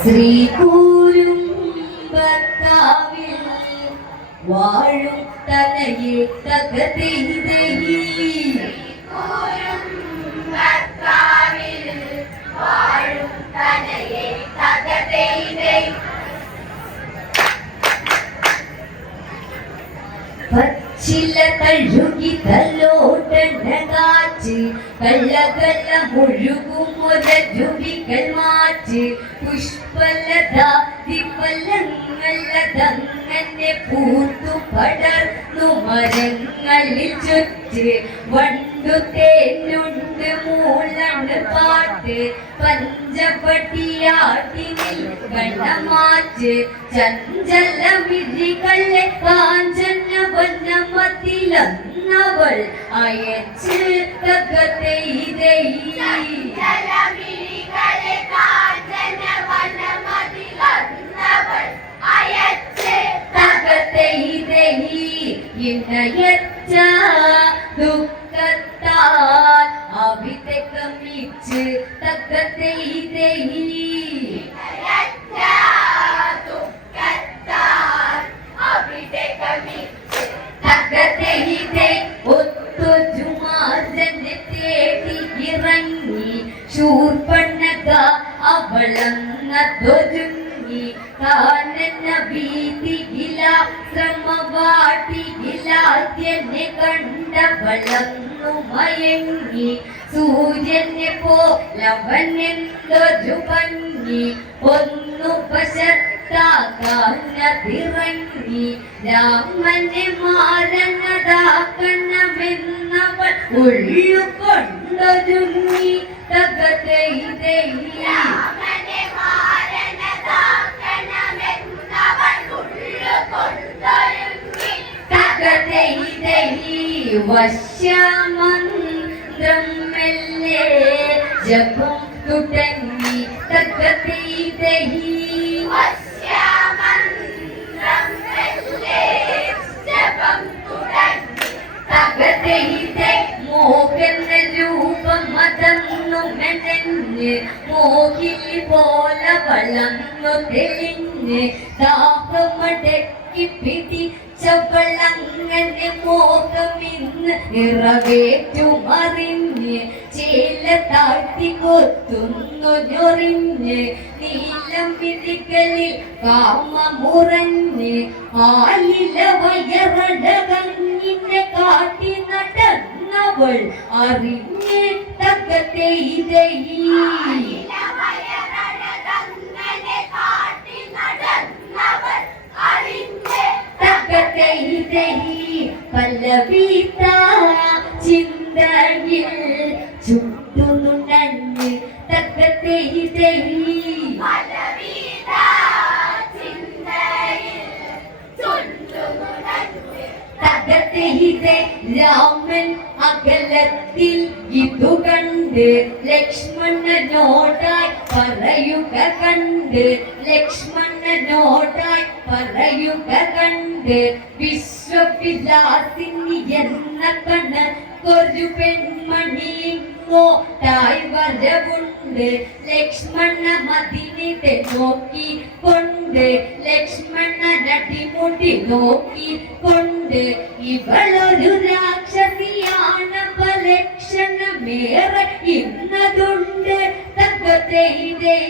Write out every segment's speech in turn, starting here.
ശ്രീകൂരും ഭർത്താവിൽ വാഴും തനയെ തകതൈതൈ പച്ചില തഴുകി തലോട്ടണകാച്ച് കള്ളകല്ല മുഴുകും ഒരജുവികൾ മാച്ച് പുഷ്പലതാതിഫലങ്ങളതങ്ങനെ പൂത്തു പടർന്നു മരങ്ങളിൽ ചുറ്റ് വണ്ടു തേനുണ്ട് മൂളണ്ട് പാട്ട് പഞ്ചപട്ടിയാട്ടിനിൽ ഗണമാച്ച് ചഞ്ചല വിധികളെ കാഞ്ചന വനമതിലന്നവൾ അയച്ച് തകതൈതൈ ഇണയച്ച ദുഃഖത്താൽ അവിതെ കമിച്ച് തകതൈതൈ ഒത്തു ജുമാജനെ തേടി ഇറങ്ങി ശൂർപ്പണക അവളങ്ങൊരുങ്ങി കാനന വീതിയില ശ്രമവാട്ടിയിലാദ്യനെ കണ്ടവളന്നു മയങ്ങി സൂര്യനെ പോലവനെന്തൊരു ഭംഗി ഒന്നു പശത്താകാനതിറങ്ങി രാമനെ മാരണതാക്കണമെന്നവൾ ഉള്ളുകൊണ്ടൊരുങ്ങി തകതൈതൈ വശ്യമന്ത്രം മെല്ലെ ജപം തുടങ്ങി തകതൈതൈ മോഹന രൂപം മതന്നു മെനഞ്ഞ് മോഹിനി പോലെ വളർന്നു തെളിഞ്ഞ് ദാഹമടക്കി പിടിച്ചവളങ്ങനെ മോഹമിന്ന് നിറവേറ്റുമറിഞ്ഞ് ചേല താഴ്ത്തി കൊത്തുന്നു ഞൊറിഞ്ഞ് നീലം വിധികളിൽ കാമമുറഞ്ഞ് ആലില വയറടകങ്ങിനെ കാട്ടി നടന്നവൾ അറിഞ്ഞ് തകതൈതൈ പല്ലവീത ചിന്തയിൽ ചുട്ടുനുണഞ്ഞ് തകതൈതൈ രാമൻ അകലത്തിൽ ഇതു കണ്ട് ലക്ഷ്മണനോടായി പറയുക കണ്ട് ലക്ഷ്മണനോടായി പറയുക കണ്ട് വിശ്വവിലാസിനി എന്ന കണക്കൊരു പെൺമണി കോട്ടായി വരവുണ്ട് ലക്ഷ്മണ മതിനിതെ നോക്കി കൊണ്ട് ലക്ഷ്മണനടിമുടി നോക്കി കൊണ്ട് ഇവളൊരു രാക്ഷസിയാണപലക്ഷണമേറെ ഇന്നതുണ്ട് തകതൈതൈ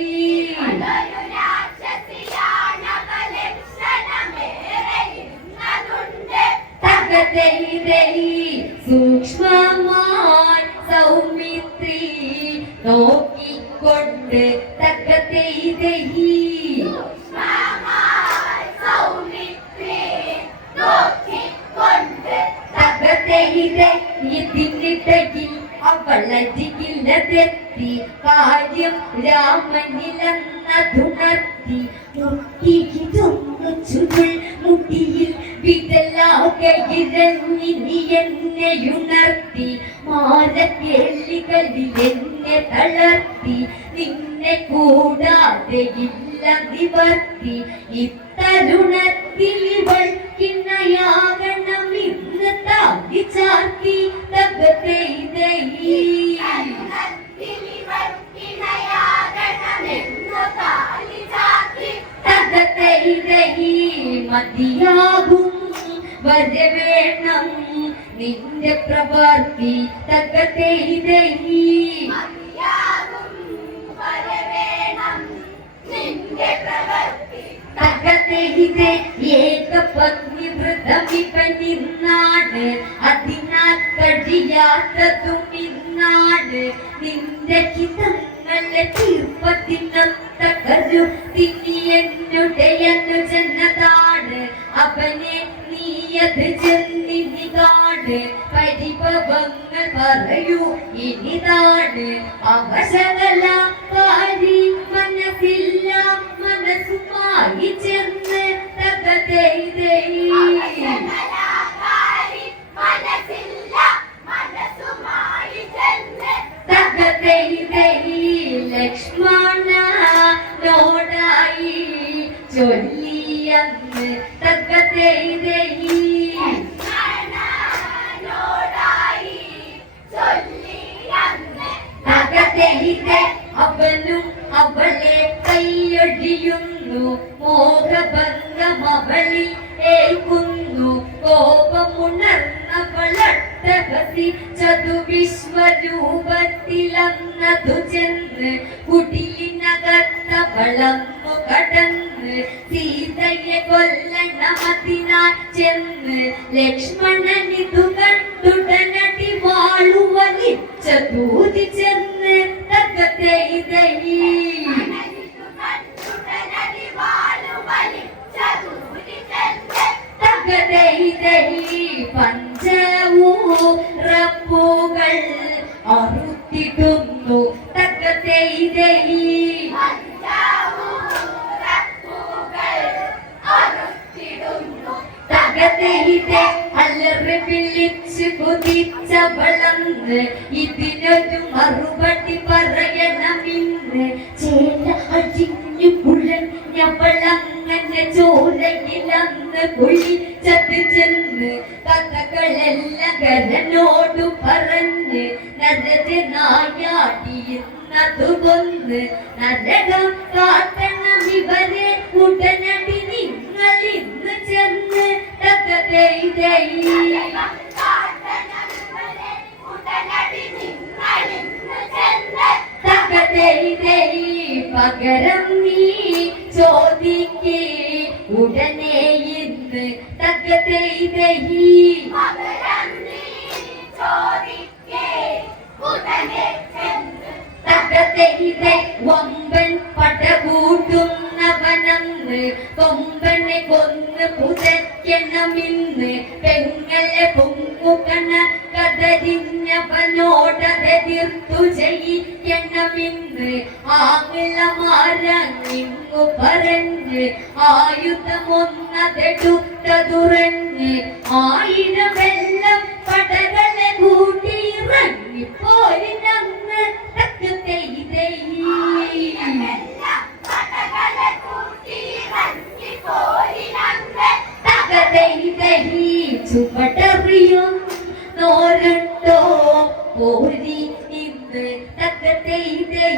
സൂക്ഷ്മമായി സൗമിത്രി നോക്കിക്കൊണ്ട് തകതൈതൈ ഇതിനിടയിൽ അവളരികിലതെത്തി കാര്യം രാമനിലെന്നതുണർത്തി മുട്ടിയിതൊന്നു ചുരുൾ മുട്ടിയിൽ വിടലാകയിരങ്ങി നീ എന്നെയുണർത്തി മാരക്കേളികളിൽ എന്നെ തളർത്തി നിന്നെ കൂടാതെ ഇല്ല നിവർത്തി ഇത്തരുണത്തിൽ ഇവൾക്കിണയാകണം ഇന്ന് താ മതിയാകും വരവേണം നിന്റെ പ്രവർത്തി തകതൈതൈ തകതൈതൈ ഏകപത്നി വ്രതമിപ്പനിന്നാണ് അതിനാൽ കഴിയാത്തതും ഇന്നാണ് നിന്റെ ഹിതങ്ങളെ തീർപ്പത്തിനൊത്ത കരുത്തിനി എന്നുടെ അനുജനതാണ് അവനെ നീയത് ചെന്നിനി കാണ് പരിഭവങ്ങൾ പറയൂ ഇനിതാണ് അവശകലാകാരി മനസ്സില്ല മനസ്സുമായി ചെന്ന് തകതൈതൈ തകതൈതൈ ലക്ഷ്മണനോടായി ചൊല്ലിയന്ന് തകതൈതൈ തകതൈതൈ അവനും അവളെ കൈയൊഴിയുന്നു മോഹഭംഗം അവളിൽ ഏൽക്കുന്നു കോപമുണർന്നവളട്ടഹസി ചതുവിശ്വരൂപത്തിലന്നതു ചെന്ന് കുടിലിനകത്തവളന്നു കടന്ന് സീതയെ കൊല്ലണമതിനാൽ ചെന്ന് ലക്ഷ്മണനിതു കണ്ടുടനടി വാളുവലിച്ചതൂതി ചെന്ന് തകതൈതൈ തകതൈതൈ പഞ്ചഭൂറപ്പുകൾ അറുത്തിടുന്നു തകതൈതൈ തകതൈതൈ അലറി വിളിച്ച് കുതിച്ചവളന്ന് ഇതിനൊരു മറുപടി പറയണമിന്ന് ചേല അഴിഞ്ഞു കുഴഞ്ഞവളങ്ങനെ ചോരയിലന്ന് കുളിച്ചത് ചെന്ന് കഥകളെല്ലാം കരനോടു പറഞ്ഞ് നരനായാടിയെന്നതു കൊന്ന് നരകം കാട്ടണം ഇവരെ ഉടനടി നിങ്ങൾ ഇന്ന് ചെന്ന് തകതൈതൈ തകതൈതൈ പകരം നീ ചോദിക്കേ ഉടനെ ഇന്ന് തകതൈതൈ തകതൈതൈ വമ്പൻ പടകൂട്ടുന്നവനന്ന് കൊമ്പനെ കൊന്ന് പുതയ്ക്കണമിന്ന് പെങ്ങളെ പൊങ്ങുകണ കതരിഞ്ഞവനോടതെതിർത്തു ചെയ്യിക്കണമിന്ന് ആങ്ങളമാരങ്ങിങ്ങു പറഞ്ഞ് ആയുധമൊന്നതെടുത്തതുറഞ്ഞ് 1000 വെള്ളം പടകളെ കൂട്ടിയിറങ്ങിപ്പോരിനന്ന് തകതൈതൈ തകതൈതൈ ചുവടറിയും നോരുണ്ടോ പോരി ഇന്ന് തകതൈതൈ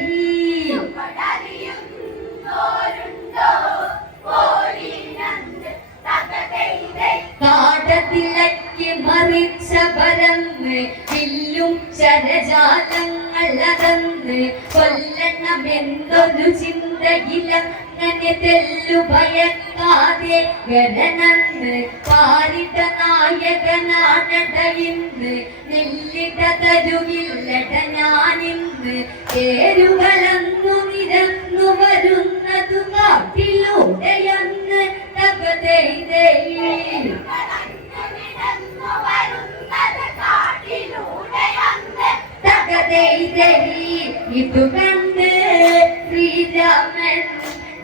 കാടത്തിലക്കി മറിച്ച പരന്ന് വില്ലും ശരജാലങ്ങളതന്ന് കൊല്ലണമെന്നൊരു ചിന്തയിലങ്ങനെ തെല്ലു ഭയക്കാതെ ഗരനന്ന് പാരിത നായകനാടയിന്ന് നെല്ലിട തരുവില്ലട ഞാനിന്ന് പേരുകളന്നു നിരന്നു വരുന്നതു കാട്ടിലൂടെയന്ന് തകതൈതൈ തകതൈതൈ ഇതു കണ്ട് ശ്രീരാമൻ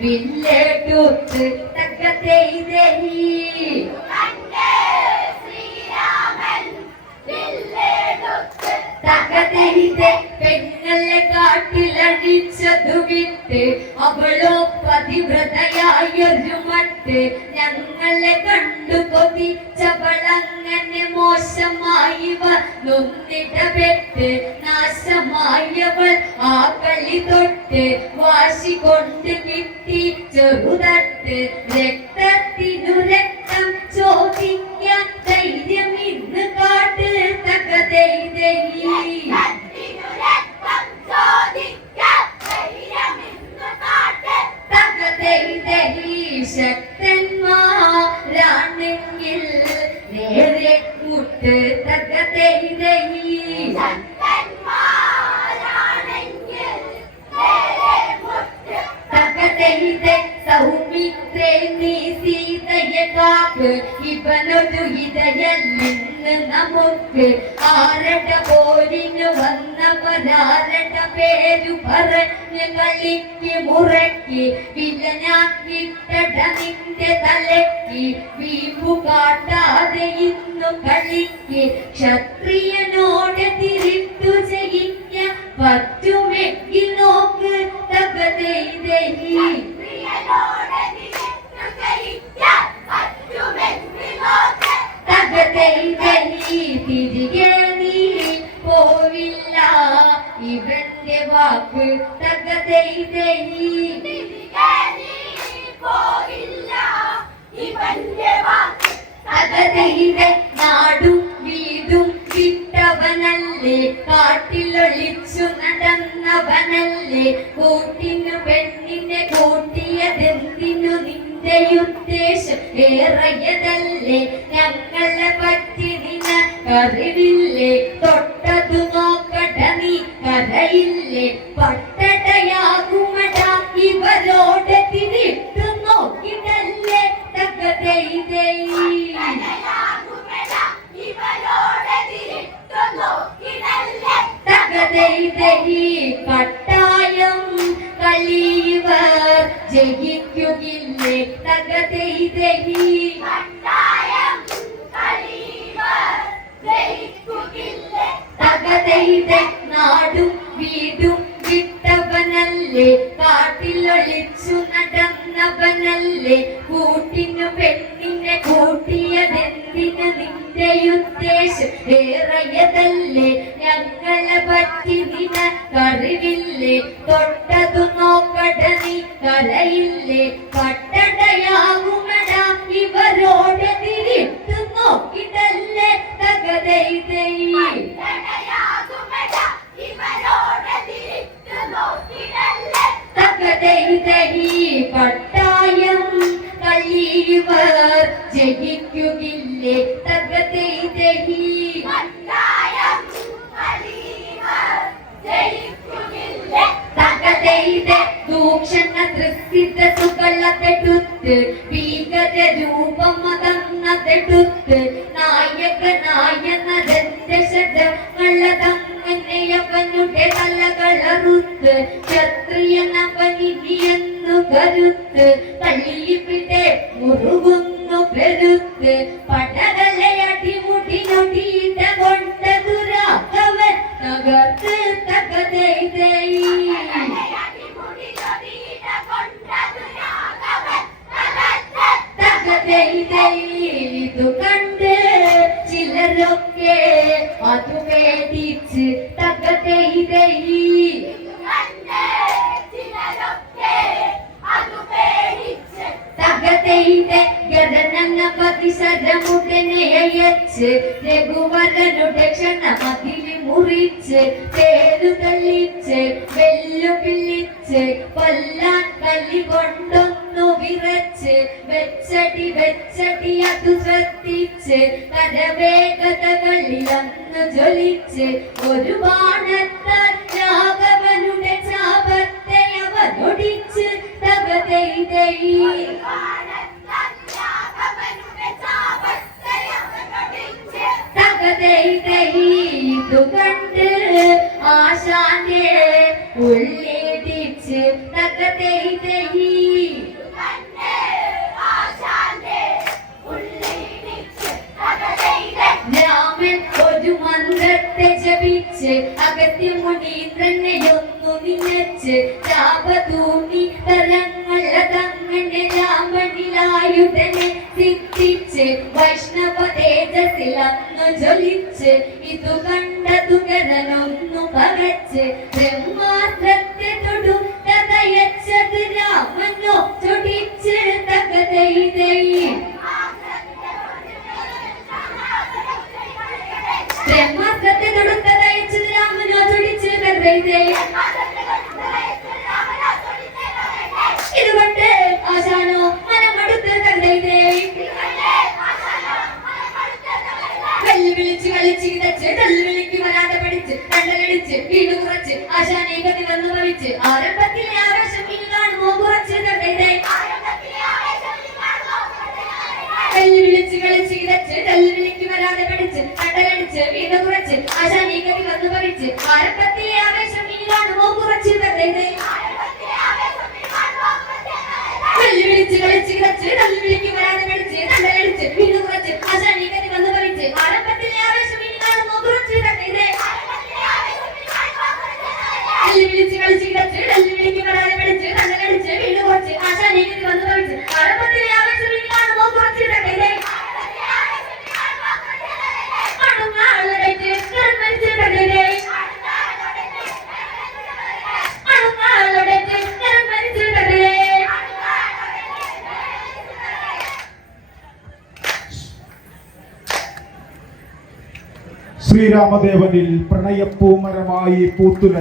വില്ലെടുത്ത് തകതൈതൈ തകതൈതൈ പെങ്ങളെ കാട്ടിലടി വിളിച്ചതു വിട്ട് അവളോ പതിവ്രതയായൊരു മട്ട് ഞങ്ങളെ കണ്ടു കൊതിച്ചവളങ്ങനെ മോശമായി വന്നിടപെട്ട് നാശമായവൾ ആ കളി തൊട്ട് വാശി കൊണ്ട് കിട്ടി ചെറുതട്ട് രക്തത്തിനു രക്തം ചോദിക്കാൻ ധൈര്യം ഇന്ന് കാട്ട് തകതൈതൈ ശക്തന്മാരാണെങ്കിൽ നേരെ കൂട്ട് തകതൈതൈ തകതൈതൈ സൗമിത്രേ നീ സീതയെ കാക്ക് ഇവനൊരു ഇതയല്ലിന്ന് നമുക്ക് ആരട പോരിന് വന്നവരാരട പേരു പറഞ്ഞ് കളിക്ക് മുറക്കി വിലനാക്കിട്ടട നിന്റെ തലക്കി വീമ്പു കാട്ടാതെ ഇന്നു കളിക്ക് ക്ഷത്രിയനോട് തിരിട്ടു ജയിക്ക പറ്റുമെങ്കിൽ നോക്ക് തകതൈതൈ തിരികെ നീ പോവില്ല ഇവന്റെ വാക്ക് തകതൈതൈ തകതൈതൈ നാടും വീടും വിട്ടവനല്ലേ കാട്ടിലൊളിച്ചു നടന്നവനല്ലേ കൂട്ടിനു പെണ്ണിനെ കൂട്ടിയതെന്തിനു നിന്റെ ഉദ്ദേശം ഏറയതല്ലേ ഞങ്ങളെ പറ്റി നിനക്കറിവില്ലേ തൊട്ടതു നോക്കട നീ കരയില്ലേ പട്ടടയാകുമട ഇവരോട് തിരിട്ടു നോക്കിടല്ലേ തകതൈതൈ തകതൈതൈ കട്ടായം കളിയവർ ജയിക്കുകില്ലേ തകതൈതൈ തകതൈതൈ നാടും വീടും വിട്ടവനല്ലേ കാട്ടിലൊളിച്ചു നടന്നവനല്ലേ കൂട്ടിനു പെണ്ണിനെ കൂട്ടിയതെന്തിന് നിന്റെ ഉദ്ദേശം ഏറയതല്ലേ ഞങ്ങളെ പറ്റി നിനക്കറിവില്ലേ തൊട്ടതു നോക്കട നീ കരയില്ലേ പട്ടടയാകുമട ഇവരോട് തിരിട്ടു നോക്കിടല്ലേ തകതൈതൈ തകതൈതൈ പട്ടായം കളിയവർ ജയിക്കുകില്ലേ തകതൈതൈ തകതൈതൈ ദൂഷണ ദൃശ്യത സുകളതെടുത്ത് ഭീകര രൂപമതന്നതെടുത്ത് നായകനായെന്നതെന്റെ ശബ്ദങ്ങളതങ്ങനെയവനുടെ തലകളറുത്ത് ക്ഷത്രിയനവനിയെന്നു കരുത്ത് തള്ളിവിടെ മുറുകുന്നു പെരുത്ത് പടകളെ അടിമുടിനൊടിയിട കൊണ്ട ദുരാകവൻ തകർത്ത് തകതൈതൈ തകതൈതൈ ഇതു കണ്ട് ചിലരൊക്കെ അതു പേടിച്ച് തകതൈതൈ തകതൈതൈ ഗദനപതിശരമുടനെ അയച്ച് രഘുവരനുടെ ക്ഷണമതിൽ മുറിച്ച് പേരു തള്ളിച്ച് വെല്ലുവിളിച്ച് കൊല്ലാൻ കലി കൊണ്ടൊന്നു വിറച്ച് വെച്ചടി അതു ശ്രദ്ധിച്ച് കരവേഗതകളിൽ അന്ന് ജ്വലിച്ച് ഒരു ബാണത്താൽ രാഘവനുടെ ചാപത്തെ അവനൊടിച്ച് തകതൈതൈ തകതൈതൈ ഇതു കണ്ട് ആശാന്റെ ഉള്ളിടിച്ച് തകതൈതൈ രാമൻ ഒരു മന്ത്രത്തെ ജപിച്ച് അഗത്യ മുനീന്ദ്രനെയൊന്നു നിലച്ച് ചാപതൂങ്ങി തരങ്ങളതങ്ങനെ രാമനിലായുധനെ സിദ്ധിച്ച് വൈഷ്ണവ തേജസ്സിൽ അന്നു ജ്വലിച്ച് ഇതു കണ്ടതു ഗതനൊന്നു പകച്ച് ബ്രഹ്മാസ്ത്രത്തെ തൊടു തകയച്ചത് രാമനോ ചൊടിച്ച് തകതൈതൈ ബ്രഹ്മാസ്ത്രത്തെ തൊടുത്തതയച്ചത് രാമനോ ചൊടിച്ച് തകതൈതൈ ഇതുകൊണ്ട് ആശാനോ മനമടുത്ത് തകതൈതൈ വിളിച്ച് കളിച്ച് കിതച്ച് തല്ലുവിളിക്ക് വരാതെ പഠിച്ച് കണ്ടലടിച്ച് വീട് കുറച്ച് ആശാനെ ഗതി വന്നു ഭവിച്ച് ആരംഭത്തിലെ ആവേശം ഇനി കാണുമോ കുറച്ച് വിളിച്ച് കളിച്ച് കിതച്ച് തല്ലുവിളിക്ക് വരാതെ പഠിച്ച് കണ്ടലടിച്ച് വീട് കുറച്ച് ആശാനെ ഗതി വന്നു ഭവിച്ച് ആരംഭത്തിലെ ആവേശം ഇനി കാണുമോ കുറച്ച് വിളിച്ച് കളിച്ച് കിതച്ച് തല്ലുവിളിക്ക് വരാതെ പഠിച്ച് കണ്ടലടിച്ച് വീട് കുറച്ച് ആശാനെ ഗതി വന്നു ഭവിച്ച് ആരംഭത്തിലെ ആവേശം ഇനി കാണുമോ കുറച്ച് വിളിച്ച് കളിച്ച് കിടച്ച് ഡൽഹിക്ക് വരാതെ പഠിച്ച് കണ്ടലടിച്ച് വീട് കുറച്ച് ആശാനീകരി വന്നു ഭവിച്ച് ആരംഭത്തിലെ ആവേശം ഇനി കാണുമോ കുറച്ച് ശ്രീരാമദേവനിൽ പ്രണയപ്പൂമരമായി പൂത്തുല